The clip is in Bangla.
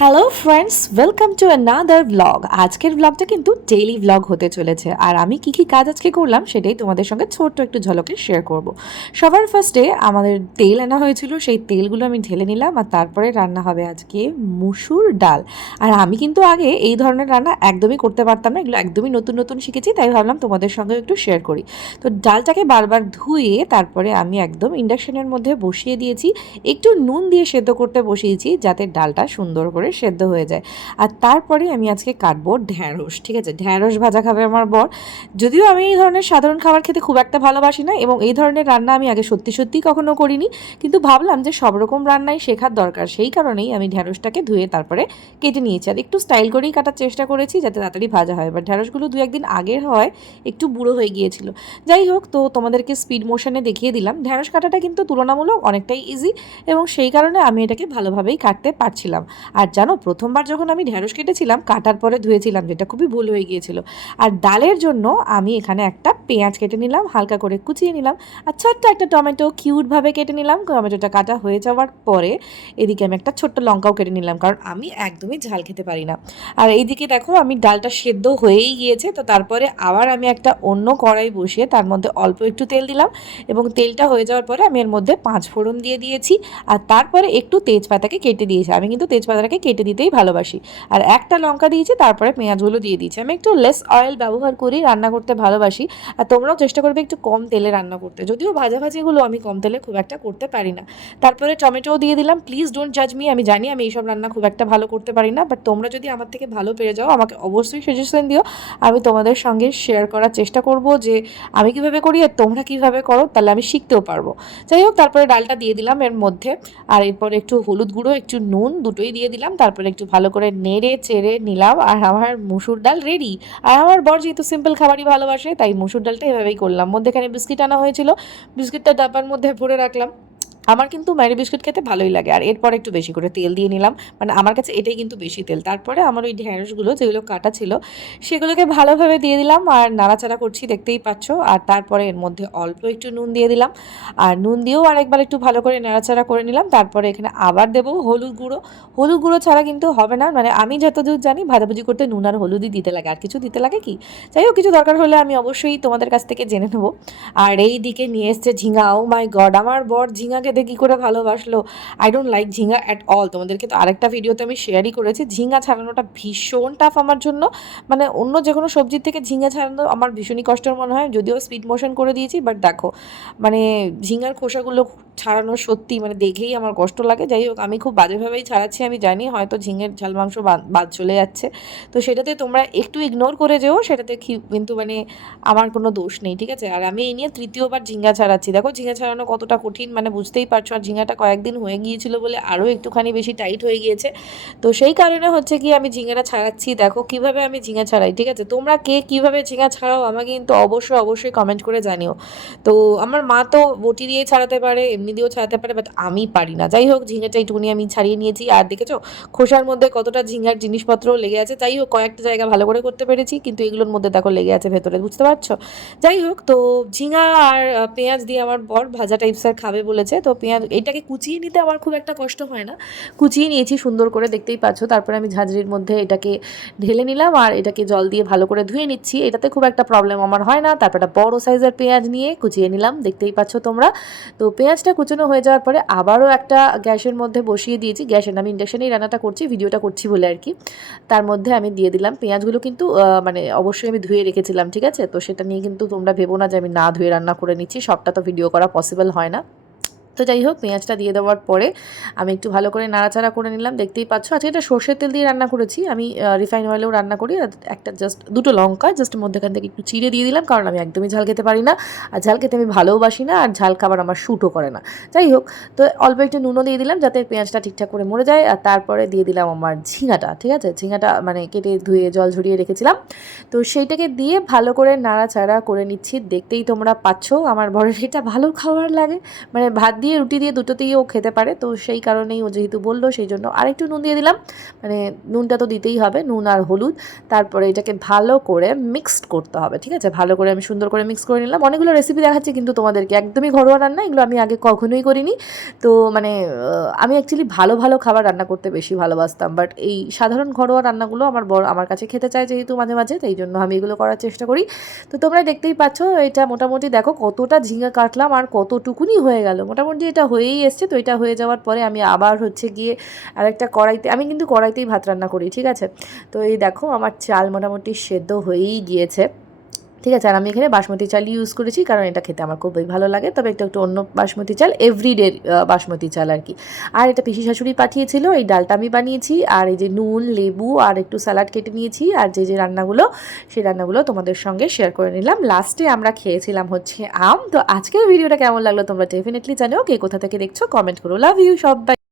Hello friends, welcome to another blog. আজকের ব্লগটা কিন্তু ডেইলি ব্লগ হতে চলেছে, আর আমি কি কি কাজ আজকে করলাম সেটাই তোমাদের সঙ্গে ছোট্ট একটু ঝলকে শেয়ার করব। সবার ফার্স্টে আমাদের তেল আনা হয়েছিল, সেই তেলগুলো আমি ঢেলে নিলাম, আর তারপরে রান্না হবে আজকে মুসুর ডাল। আর আমি কিন্তু আগে এই ধরনের রান্না একদমই করতে পারতাম না, এগুলো একদমই নতুন নতুন শিখেছি, তাই ভাবলাম তোমাদের সঙ্গে একটু শেয়ার করি। তো ডালটাকে বারবার ধুয়ে তারপরে আমি একদম ইন্ডাকশনের মধ্যে বসিয়ে দিয়েছি, একটু নুন দিয়ে সেদ্ধ করতে বসিয়েছি যাতে ডালটা সুন্দর করে সেদ্ধ হয়ে যায়। আর তারপরে আমি আজকে কাটবো ঢ্যাঁড়স, ঠিক আছে? ঢ্যাঁড়স ভাজা খাবে আমার বর। যদিও আমি এই ধরনের সাধারণ খাবার খেতে খুব একটা ভালোবাসি না, এবং এই ধরনের রান্না আমি আগে সত্যি সত্যিই কখনো করিনি, কিন্তু ভাবলাম যে সব রকম রান্নাই শেখার দরকার, সেই কারণেই আমি ঢ্যাঁড়সটাকে ধুয়ে তারপরে কেটে নিয়েছি। আর একটু স্টাইল করেই কাটার চেষ্টা করেছি যাতে তাড়াতাড়ি ভাজা হয়। এবার ঢ্যাঁড়সগুলো দু একদিন আগের হয় একটু বুড়ো হয়ে গিয়েছিল। যাই হোক, তো তোমাদেরকে স্পিড মোশনে দেখিয়ে দিলাম। ঢ্যাঁড়স কাটাটা কিন্তু তুলনামূলক অনেকটাই ইজি, এবং সেই কারণে আমি এটাকে ভালোভাবেই কাটতে পারছিলাম। আর জানো, প্রথমবার যখন আমি ঢ্যাঁড়স কেটেছিলাম কাটার পরে ধুয়েছিলাম, যেটা খুবই ভুল হয়ে গিয়েছিল। আর ডালের জন্য আমি এখানে একটা পেঁয়াজ কেটে নিলাম, হালকা করে কুচিয়ে নিলাম, আর ছোট্ট একটা টমেটো কিউটভাবে কেটে নিলাম। টমেটোটা কাটা হয়ে যাওয়ার পরে এদিকে আমি একটা ছোট্ট লঙ্কাও কেটে নিলাম, কারণ আমি একদমই ঝাল খেতে পারি না। আর এইদিকে দেখো, আমি ডালটা সেদ্ধ হয়েই গিয়েছে, তো তারপরে আবার আমি একটা অন্য কড়াই বসিয়ে তার মধ্যে অল্প একটু তেল দিলাম, এবং তেলটা হয়ে যাওয়ার পরে আমি এর মধ্যে 5 ফোড়ন দিয়ে দিয়েছি। আর তারপরে একটু তেজপাতাকে কেটে দিয়েছি, আমি কিন্তু তেজপাতাটাকে কেটে দিতেই ভালোবাসি। আর একটা লঙ্কা দিয়েছি, তারপরে পেঁয়াজগুলো দিয়ে দিয়েছি। আমি একটু লেস অয়েল ব্যবহার করি, রান্না করতে ভালোবাসি। আর তোমরাও চেষ্টা করবে একটু কম তেলে রান্না করতে, যদিও ভাজাভাজিগুলো আমি কম তেলে খুব একটা করতে পারি না। তারপরে টমেটোও দিয়ে দিলাম। প্লিজ ডোন্ট জাজ মি, আমি জানি আমি এইসব রান্না খুব একটা ভালো করতে পারি না, বাট তোমরা যদি আমার থেকে ভালো পেরে যাও আমাকে অবশ্যই সাজেশন দিও। আমি তোমাদের সঙ্গে শেয়ার করার চেষ্টা করব যে আমি কীভাবে করি আর তোমরা কীভাবে করো, তাহলে আমি শিখতেও পারবো। যাই হোক, তারপরে ডালটা দিয়ে দিলাম এর মধ্যে, আর এরপর একটু হলুদ গুঁড়ো, একটু নুন, দুটোই দিয়ে দিলাম। তারপরে একটু ভালো করে নেড়ে চেড়ে নিলাম, আর আমার মুসুর ডাল রেডি। আর আমার বর যেহেতু সিম্পল খাবারই ভালোবাসে, তাই মুসুর ডালটা এভাবেই করলাম। মধ্যেখানে বিস্কিট আনা হয়েছিল, বিস্কিটটা ডাব্বার মধ্যে ভরে রাখলাম। আমার কিন্তু ম্যারি বিস্কুট খেতে ভালোই লাগে। আর এরপর একটু বেশি করে তেল দিয়ে নিলাম, মানে আমার কাছে এটাই কিন্তু বেশি তেল। তারপরে আমার ওই ঢ্যাঁড়সগুলো যেগুলো কাটা ছিল সেগুলোকে ভালোভাবে দিয়ে দিলাম, আর নাড়াচাড়া করছি, দেখতেই পাচ্ছ। আর তারপরে এর মধ্যে অল্প একটু নুন দিয়ে দিলাম, আর নুন দিয়েও আরেকবার একটু ভালো করে নাড়াচাড়া করে নিলাম। তারপরে এখানে আবার দেবো হলুদ গুঁড়ো। হলুদ গুঁড়ো ছাড়া কিন্তু হবে না, মানে আমি যতদূর জানি ভাজাভুজি করতে নুন আর হলুদই দিতে লাগে, আর কিছু দিতে লাগে কি? যাই হোক, কিছু দরকার হলে আমি অবশ্যই তোমাদের কাছ থেকে জেনে নেবো। আর এই দিকে নিয়ে এসছে ঝিঙা। ও মাই গড, আমার বর ঝিঙা খেতে কী করে ভালোবাসলো! I don't like jhinga at all. তোমাদেরকে তো আরেকটা ভিডিওতে আমি শেয়ারই করেছি, ঝিঙা ছাড়ানোটা ভীষণ টাফ আমার জন্য। মানে অন্য যে কোনো সবজির থেকে ঝিঙা ছাড়ানো আমার ভীষণই কষ্টের মনে হয়, যদিও স্পিড মোশন করে দিয়েছি, বাট দেখো, মানে ঝিঙার খোসাগুলো ছাড়ানো সত্যি মানে দেখেই আমার কষ্ট লাগে। যাই হোক, আমি খুব বাজেভাবেই ছাড়াচ্ছি, আমি জানি হয়তো ঝিঙের ঝাল মাংস বাদ চলে যাচ্ছে, তো সেটাতে তোমরা একটু ইগনোর করে যেও, সেটাতে কিন্তু মানে আমার কোনো দোষ নেই, ঠিক আছে? আর আমি এই নিয়ে তৃতীয়বার ঝিঙা ছাড়াচ্ছি। দেখো ঝিঙা ছাড়ানো কতটা কঠিন, মানে বুঝতেই পারছো। আর ঝিঙাটা কয়েকদিন হয়ে গিয়েছিল বলে আরও একটুখানি বেশি টাইট হয়ে গিয়েছে, তো সেই কারণে হচ্ছে কি আমি ঝিঙাটা ছাড়াচ্ছি। দেখো কিভাবে আমি ঝিঙা ছাড়াই, ঠিক আছে? তোমরা কে কীভাবে ঝিঙা ছাড়াও আমাকে কিন্তু অবশ্যই অবশ্যই কমেন্ট করে জানিও। তো আমার মা তো বটি দিয়ে ছাড়াতে পারে, এমনি দিয়েও ছাড়াতে পারে, বাট আমি পারি না। যাই হোক, ঝিঙাটা একটুখানি আমি ছাড়িয়ে নিয়েছি। আর দেখেছো খোসার মধ্যে কতটা ঝিঙার জিনিসপত্র লেগে আছে। যাই হোক, কয়েকটা জায়গা ভালো করে করতে পেরেছি, কিন্তু এগুলোর মধ্যে দেখো লেগে আছে ভেতরে, বুঝতে পারছো? যাই হোক, তো ঝিঙা আর পেঁয়াজ দিয়ে আমার বর ভাজা টাইপসের খাবে বলেছে, তো পেঁয়াজ এটাকে কুচিয়ে নিতে আমার খুব একটা কষ্ট হয় না, কুচিয়ে নিয়েছি সুন্দর করে, দেখতেই পাচ্ছ। তারপরে আমি ঝাঁঝরির মধ্যে এটাকে ঢেলে নিলাম, আর এটাকে জল দিয়ে ভালো করে ধুয়ে নিচ্ছি, এটাতে খুব একটা প্রবলেম আমার হয় না। তারপর একটা বড় সাইজের পেঁয়াজ নিয়ে কুচিয়ে নিলাম, দেখতেই পাচ্ছ তোমরা। তো পেঁয়াজটা কুচানো হয়ে যাওয়ার পরে আবারও একটা গ্যাসের মধ্যে বসিয়ে দিয়েছি, গ্যাসে আমি ইন্ডাকশানেই রান্নাটা করছি, ভিডিওটা করছি বলে আর কি। তার মধ্যে আমি দিয়ে দিলাম পেঁয়াজগুলো, কিন্তু মানে অবশ্যই আমি ধুয়ে রেখেছিলাম, ঠিক আছে? তো সেটা নিয়ে কিন্তু তোমরা ভেবো না যে আমি না ধুয়ে রান্না করে নিচ্ছি, সবটা তো ভিডিও করা পসিবল হয় না। তো যাই হোক, পেঁয়াজটা দিয়ে দেওয়ার পরে আমি একটু ভালো করে নাড়াচাড়া করে নিলাম, দেখতেই পাচ্ছ। আজকে এটা সর্ষের তেল দিয়ে রান্না করেছি, আমি রিফাইন অয়েলেও রান্না করি। আর একটা দুটো লঙ্কা জাস্ট মধ্যেখান থেকে একটু চিড়ে দিয়ে দিলাম, কারণ আমি একদমই ঝাল খেতে পারি না, আর ঝাল খেতে আমি ভালোবাসি না, আর ঝাল খাবার আমার শ্যুটও করে না। যাই হোক, তো অল্প একটু নুনও দিয়ে দিলাম যাতে পেঁয়াজটা ঠিকঠাক করে মরে যায়। আর তারপরে দিয়ে দিলাম আমার ঝিঙাটা, ঠিক আছে? ঝিঙাটা মানে কেটে ধুয়ে জল ঝরিয়ে রেখেছিলাম, তো সেইটাকে দিয়ে ভালো করে নাড়াচাড়া করে নিচ্ছি। দেখতেই তোমরা পাচ্ছ আমার বরের এটা ভালো খাবার লাগে, মানে ভাত দিয়ে দিয়ে রুটি দিয়ে দুটোতেই ও খেতে পারে, তো সেই কারণেই ও যেহেতু বললো সেই জন্য আরেকটু নুন দিয়ে দিলাম, মানে নুনটা তো দিতেই হবে, নুন আর হলুদ। তারপরে এটাকে ভালো করে মিক্সড করতে হবে, ঠিক আছে? ভালো করে আমি সুন্দর করে মিক্স করে নিলাম। অনেকগুলো রেসিপি দেখাচ্ছি কিন্তু তোমাদেরকে, একদমই ঘরোয়া রান্না, এগুলো আমি আগে কখনোই করিনি। তো মানে আমি অ্যাকচুয়ালি ভালো ভালো খাবার রান্না করতে বেশি ভালোবাসতাম, বাট এই সাধারণ ঘরোয়া রান্নাগুলো আমার কাছে খেতে চায় যেহেতু মাঝে মাঝে, তাই জন্য আমি এগুলো করার চেষ্টা করি। তো তোমরা দেখতেই পাচ্ছ এটা মোটামুটি দেখো কতটা ঝিঙে কাটলাম আর কতটুকুনি হয়ে গেল, মোটামুটি এটা হয়েই এসছে। তো এটা হয়ে যাওয়ার পরে আমি আবার হচ্ছে গিয়ে আরেকটা কড়াইতে, আমি কিন্তু কড়াইতেই ভাত রান্না করি, ঠিক আছে? তো এই দেখো আমার চাল মোটামুটি সেদ্ধ হয়েই গিয়েছে, ঠিক আছে? আর আমি এখানে বাসমতি চাল ইউজ করেছি, কারণ এটা খেতে আমার খুবই ভালো লাগে, তবে একটু একটু অন্য বাসমতি চাল, এভরিডে বাসমতি চাল আর কি। আর এটা পিসি শাশুড়ি পাঠিয়েছিল, এই ডালটা আমি বানিয়েছি, আর এই যে নুন, লেবু আর একটু স্যালাড কেটে নিয়েছি, আর যে যে রান্নাগুলো, সেই রান্নাগুলো তোমাদের সঙ্গে শেয়ার করে নিলাম। লাস্টে আমরা খেয়েছিলাম হচ্ছে আম। তো আজকের ভিডিওটা কেমন লাগলো তোমরা ডেফিনেটলি জানিও, কে কোথা থেকে দেখছো কমেন্ট করো। লাভ ইউ সবাই।